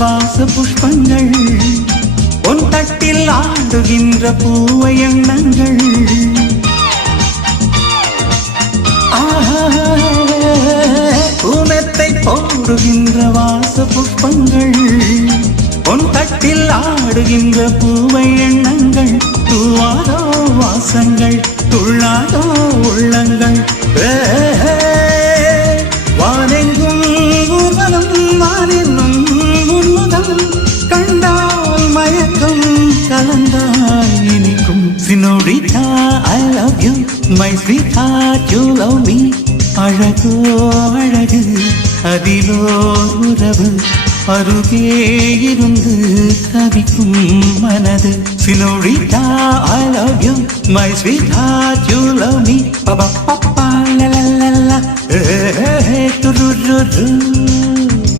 வாச புஷ்பங்கள் உன் தட்டில் ஆடுகின்ற பூவை எண்ணங்கள் பூமெத்தை போடுகின்ற வாச புஷ்பங்கள் உன் தட்டில் ஆடுகின்ற பூவை எண்ணங்கள் தூவாதோ வாசங்கள் துள்ளாதோ உள்ளங்கள் வானெங்கும் ஊர்வலம் வானென்னும் உன்முகம் கண்டால் மயக்கம் கலந்தால் இனிக்கும் Senorita, I love you, my sweetheart, you love me அழகோ அழகு அதிலோ உறவு அருகே இருந்து தவிக்கும் மனது Senorita, I love you, my sweetheart, you love me pa pa pa pa la la la la turururu